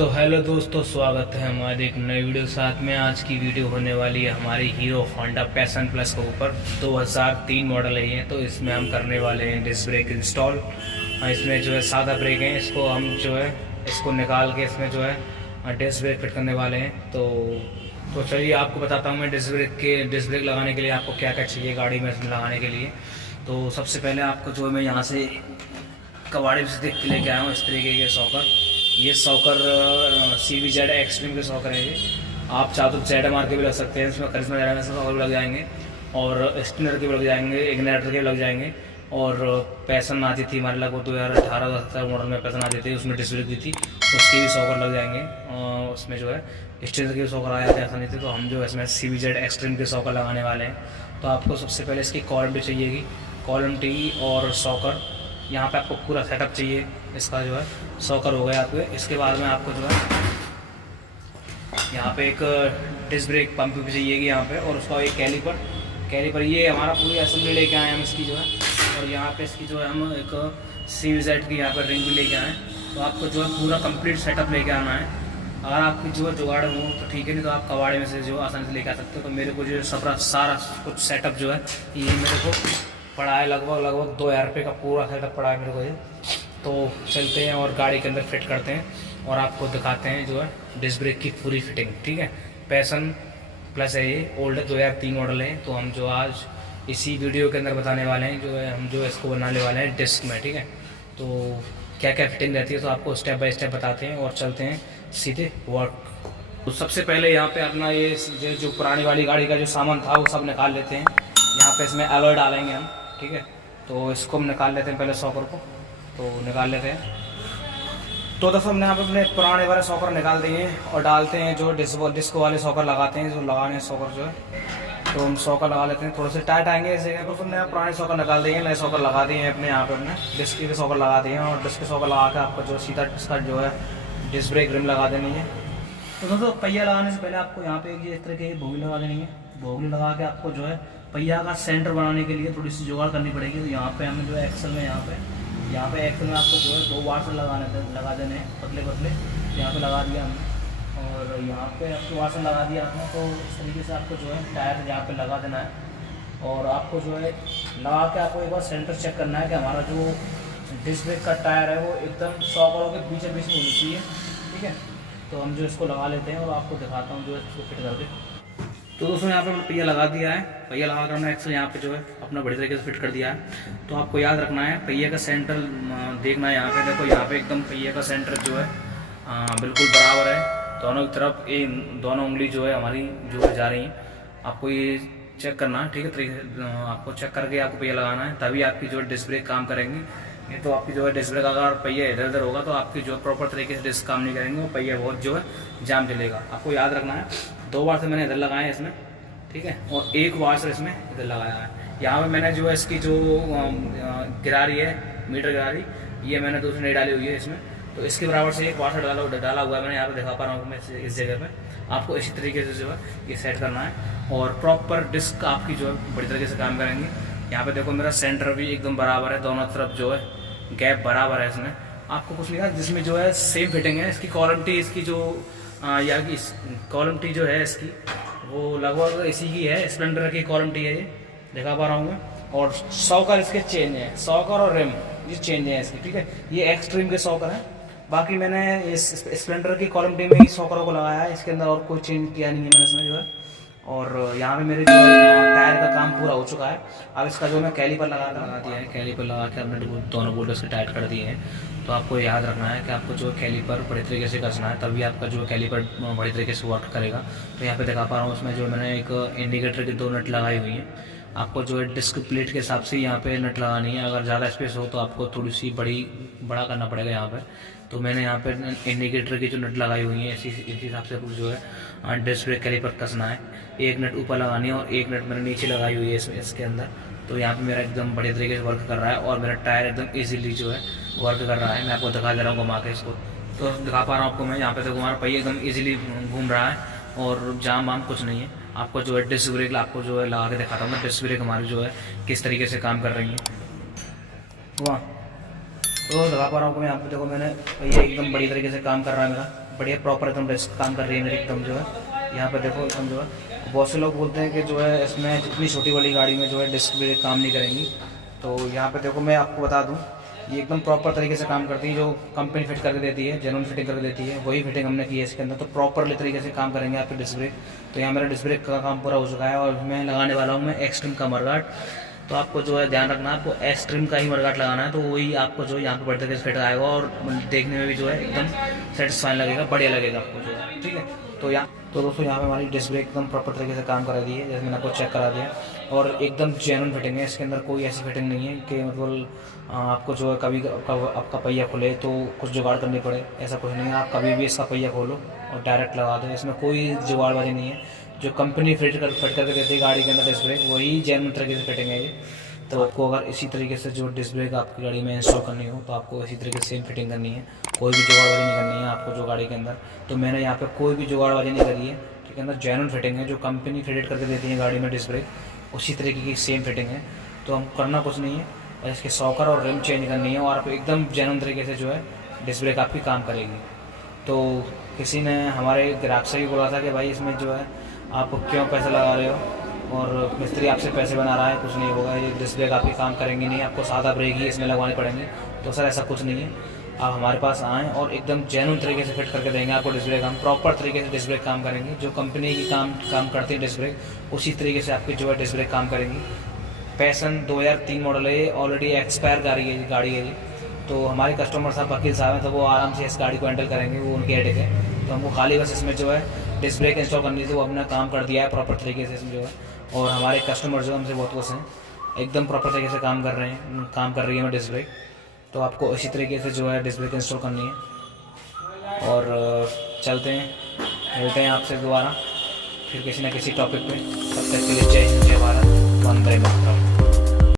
तो हेलो दोस्तों, स्वागत है हमारे एक नई वीडियो के साथ में। आज की वीडियो होने वाली है हमारी हीरो होंडा पैशन प्लस के ऊपर। 2003 मॉडल है ये। तो इसमें हम करने वाले हैं डिस्क ब्रेक इंस्टॉल। इसमें जो है सादा ब्रेक है, इसको हम जो है इसको निकाल के इसमें जो है डिस्क ब्रेक फिट करने वाले हैं। तो चलिए आपको बताता हूँ मैं डिस्क ब्रेक लगाने के लिए आपको क्या क्या चाहिए गाड़ी में इसमें लगाने के लिए। तो सबसे पहले आपको जो है मैं यहाँ से कबाड़ी से देख के लेके आया हूँ इस तरीके के सॉकर। ये सॉकर CVZ एक्सट्रीम के सॉकर है ये। आप चाहो तो ZMR के भी लग सकते हैं, इसमें करिश्मा ZMR से सॉकर भी लग जाएंगे और स्टिनर के भी लग जाएंगे, इग्नाइटर के भी लग जाएंगे। और पैसन आती थी हमारे लगभग 2018 मॉडल में पैसन आती थी, उसमें डिस्क ब्रेक दी थी, उसके भी सॉकर लग जाएंगे। उसमें जो है स्टिनर के भी सॉकर आए थे, ऐसा नहीं थे। तो हम जो है इसमें CVZ एक्सट्रीम के सॉकर लगाने वाले हैं। तो आपको सबसे पहले इसकी कॉलम टी चाहिएगी, कॉलम टी और सॉकर। यहाँ पे आपको पूरा सेटअप चाहिए इसका, जो है सॉकर हो गया आपके। इसके बाद में आपको जो है यहाँ पे एक डिस्क ब्रेक पंप भी चाहिएगी यहाँ पे, और उसका एक कैलीपर ये हमारा पूरी असेंबली लेके आए हम इसकी जो है। और यहाँ पे इसकी जो है हम एक CVZ की यहाँ पर रिंग भी लेके आए। तो आपको जो है पूरा कंप्लीट सेटअप लेके आना है। अगर आपकी जो है जुगाड़ हो तो ठीक है, नहीं तो आप कबाड़े में से जो आसानी से लेके आ सकते हो। तो मेरे को जो सारा कुछ सेटअप जो है ये मेरे को पड़ा है, लगभग 2000 रुपये का पूरा सेटअप पड़ा है मेरे को ये। तो चलते हैं और गाड़ी के अंदर फिट करते हैं और आपको दिखाते हैं जो है डिस्क ब्रेक की पूरी फिटिंग। ठीक है, पैशन प्लस है ये, ओल्ड 2003 मॉडल है। तो हम जो आज इसी वीडियो के अंदर बताने वाले हैं जो है हम जो इसको बनाने वाले हैं डिस्क में। ठीक है, तो क्या क्या फिटिंग रहती है तो आपको स्टेप बाय स्टेप बताते हैं और चलते हैं सीधे वर्क। तो सबसे पहले यहाँ पे अपना ये जो पुरानी वाली गाड़ी का जो सामान था वो सब निकाल लेते हैं। यहाँ पे इसमें अलॉय डालेंगे हम। ठीक है, तो इसको हम निकाल लेते हैं पहले सॉकर को, तो निकाल लेते हैं। तो दोस्तों हमने यहाँ पे अपने पुराने वाले सॉकर निकाल दिए और डालते हैं जो डिस्क वाले सॉकर लगाते हैं, जो लगाने हैं सॉकर जो है। तो हम सॉकर लगा लेते हैं, थोड़े से टाइट आएंगे इस जगह पर। तो हमने पुराने सॉकर निकाल दिए, नए सॉकर लगा दिए हैं अपने यहाँ पे, हमने डिस्क के सॉकर लगा दिए हैं। और डिस्क के सॉकर लगा के आपको जो सीधा इसका जो है डिस्क ब्रेक रिम लगा देनी है। तो दोस्तों पहिया लगाने से पहले आपको यहाँ पे इस तरह की भोगली लगा देनी है। भोगली लगा के आपको जो है पहिया का सेंटर बनाने के लिए थोड़ी सी जुगाड़ करनी पड़ेगी। तो यहाँ पे हमें जो है एक्सल में यहाँ पे एक्सल में आपको जो है 2 बार से लगा देने हैं, पतले यहाँ पे लगा दिया हमने। और यहाँ पे आपको वासन लगा दिया आपने। तो इस तरीके से आपको जो है टायर यहाँ पे लगा देना है। और आपको जो है लगा के आपको एक बार सेंटर चेक करना है कि हमारा जो डिस्क ब्रेक का टायर है वो एकदम सॉकरों के बीच में होनी चाहिए। ठीक है, तो हम जो इसको लगा लेते हैं और आपको दिखाता हूँ जो है इसको फिट करके। तो दोस्तों यहाँ पे हमने पहिया लगा दिया है। पहिया लगा कर हमने एक्सल यहाँ पे जो है अपना बड़ी तरीके से फिट कर दिया है। तो आपको याद रखना है पहिए का सेंटर देखना है। यहाँ पे देखो, यहाँ पे एकदम पहिए का सेंटर जो है बिल्कुल बराबर है दोनों की तरफ। दोनों उंगली जो है हमारी जो है जा रही हैं। आपको ये चेक करना है। ठीक है, तरीके आपको चेक करके आपको पहिया लगाना है, तभी आपकी जो है डिस्क ब्रेक काम करेंगे। ये तो आपकी जो है डिस्क ब्रेक अगर पहिया इधर उधर होगा तो आपकी जो प्रॉपर तरीके से डिस्क काम नहीं करेंगे, वो पहिया बहुत जो है जाम चलेगा। आपको याद रखना है 2 बार से मैंने इधर लगाया है इसमें। ठीक है, और 1 बार से इसमें इधर लगाया है। यहाँ पे मैंने जो है इसकी जो गिरारी है, मीटर गिरारी, ये मैंने दूसरी नहीं डाली हुई है इसमें। तो इसके बराबर से 1 बार से डाला हुआ है मैंने। यहाँ पे दिखा पा रहा हूँ मैं इस जगह पे। आपको इसी तरीके से जो है ये सेट करना है और प्रॉपर डिस्क आपकी जो है बड़ी तरीके से काम करेंगे। यहाँ पे देखो मेरा सेंटर भी एकदम बराबर है, दोनों तरफ जो है गैप बराबर है इसमें। आपको कुछ लिखा जिसमें जो है सेम फिटिंग है। इसकी कॉलम टी, इसकी जो यहाँ की कॉलम टी जो है इसकी वो लगभग इसी की है, स्प्लेंडर की कॉलम टी है ये, दिखा पा रहा हूँ मैं। और सॉकर इसके चेंज है, सॉकर और रिम ये चेंज है इसकी। ठीक है, ये एक्सट्रीम के सॉकर है। बाकी मैंने इस स्प्लेंडर की कॉलम टी में ही सॉकरों को लगाया है, इसके अंदर और कोई चेंज किया नहीं है मैंने इसमें जो है। और यहाँ पे मेरे जो टायर का काम पूरा हो चुका है। अब इसका जो मैं कैलीपर लगा दिया है, कैलीपर लगा के हमने दोनों बोल्ट से टाइट कर दिए हैं। तो आपको याद रखना है कि आपको जो कैलीपर बड़े तरीके से कसना है, तभी आपका जो कैलीपर बड़ी तरीके से वर्क करेगा। तो यहाँ पे दिखा पा रहा हूँ उसमें जो मैंने एक इंडिकेटर की 2 नट लगाई हुई हैं। आपको जो है डिस्क प्लेट के हिसाब से यहाँ पे नट लगानी है। अगर ज़्यादा स्पेस हो तो आपको थोड़ी सी बड़ा करना पड़ेगा यहाँ पे। तो मैंने यहाँ पे इंडिकेटर की जो नट लगाई हुई है इसी हिसाब से जो है डिस्क ब्रेक कैलीपर कसना है। 1 नट ऊपर लगानी है और 1 नट मैंने नीचे लगाई हुई है इसके अंदर। तो यहाँ पे मेरा एकदम बढ़िया तरीके से वर्क कर रहा है और मेरा टायर एकदम इजीली जो है वर्क कर रहा है। मैं आपको दिखा दे रहा हूँ घुमा के इसको, तो दिखा पा रहा हूँ आपको मैं। यहाँ पे तो हमारा पहिया एकदम इजीली घूम रहा है और जाम वाम कुछ नहीं है। आपको जो है डिस्क ब्रेक आपको जो है लगा के दिखाता हूँ मैं, डिस्क ब्रेक हमारी जो है किस तरीके से काम कर रही है वहाँ। तो दिखा पा रहा हूँ मैं, यहाँ पे देखो मैंने ये एकदम बड़ी तरीके से काम कर रहा है मेरा बढ़िया प्रॉपर एकदम डिस्क काम कर रही है मेरी एकदम जो है। यहाँ पे देखो एकदम जो है, बहुत से लोग बोलते हैं कि जो है इसमें इतनी छोटी वाली गाड़ी में जो है डिस्क ब्रेक काम नहीं करेंगी। तो यहाँ पे देखो मैं आपको बता दूँ, ये एकदम प्रॉपर तरीके से काम करती है। जो कंपनी फिट करके देती है, जेन्युइन फिटिंग करके देती है, वही फिटिंग हमने की है इसके अंदर। तो प्रॉपरली तरीके से काम करेंगे आपके डिस्क ब्रेक। तो यहाँ मेरा डिस्क ब्रेक का काम पूरा हो चुका है और मैं लगाने वाला हूँ मैं एक्सट्रीम का मरगाट। तो आपको जो है ध्यान रखना, आपको एक्सट्रीम का ही मरगाट लगाना है। तो वही आपको जो है यहाँ पर बढ़ तरीके से फिट आएगा और देखने में भी जो है एकदम सेटिस्फाइंग लगेगा, बढ़िया लगेगा आपको जो है, ठीक है। तो यहाँ तो दोस्तों यहाँ पे हमारी डिस्क ब्रेक एकदम प्रॉपर तरीके से काम करा दी है, जैसे मैंने आपको चेक करा दिया। और एकदम जेन्युइन फिटिंग है, इसके अंदर कोई ऐसी फिटिंग नहीं है कि मतलब आपको जो है कभी आपका पहिया खुले तो कुछ जुगाड़ करनी पड़े, ऐसा कुछ नहीं है। आप कभी भी इसका पहिया खोलो और डायरेक्ट लगा दो, इसमें कोई जुगाड़बाजी नहीं है। जो कंपनी फिट करके देती है गाड़ी के अंदर डिस्क ब्रेक, वही जेन्युइन तरीके से फिटिंग है ये। तो आपको अगर इसी तरीके से जो डिस्क ब्रेक आपकी गाड़ी में इंस्टॉल करनी हो तो आपको इसी तरीके से सेम फिटिंग करनी है, कोई भी जुगाड़बाजी नहीं करनी है आपको जो गाड़ी के अंदर। तो मैंने यहाँ पे कोई भी जुगाड़बाजी नहीं करी है, ठीक है ना। जेन्युइन फिटिंग है, जो कंपनी फिट करके देती है गाड़ी में डिस्क ब्रेक, उसी तरीके की सेम फिटिंग है। तो हम करना कुछ नहीं है, और इसके सॉकर और रिम चेंज करनी है और आप एकदम जेन्युइन तरीके से जो है डिस्क ब्रेक आपकी काम करेगी। तो किसी ने हमारे ग्राहक से भी बोला था कि भाई इसमें जो है आप क्यों पैसे लगा रहे हो और मिस्त्री आपसे पैसे बना रहा है, कुछ नहीं होगा, ये डिस्क ब्रेक आपकी काम करेंगे नहीं, आपको सादा ब्रेक ही इसमें लगवाने पड़ेंगे। तो सर ऐसा कुछ नहीं है, आप हमारे पास आएँ और एकदम जेन्युइन तरीके से फिट करके देंगे आपको डिस्क ब्रेक। हम प्रॉपर तरीके से डिस्क ब्रेक काम करेंगे, जो कंपनी की काम करती है डिस्क ब्रेक, उसी तरीके से आपकी जो है डिस्क ब्रेक काम करेंगी। पैसन 2003 मॉडल है, ऑलरेडी एक्सपायर गाड़ी है ये। तो हमारे कस्टमर साहब वकील साहब हैं, तो वो आराम से इस गाड़ी को हैंडल करेंगे, वो उनकी हेडेक है। तो हमको खाली बस इसमें जो है डिस्क ब्रेक इंस्टॉल करनी थी, वो अपना काम कर दिया है प्रॉपर तरीके से इसमें जो है। और हमारे कस्टमर जो हमसे बहुत खुश हैं, एकदम प्रॉपर तरीके से काम कर रही है डिस्क ब्रेक। तो आपको इसी तरीके से जो है डिस्क ब्रेक इंस्टॉल करनी है। और चलते हैं, मिलते हैं आपसे दोबारा फिर किसी न किसी टॉपिक पे। तब तक के लिए जय हिंद, जय भारत, वंदे मातरम।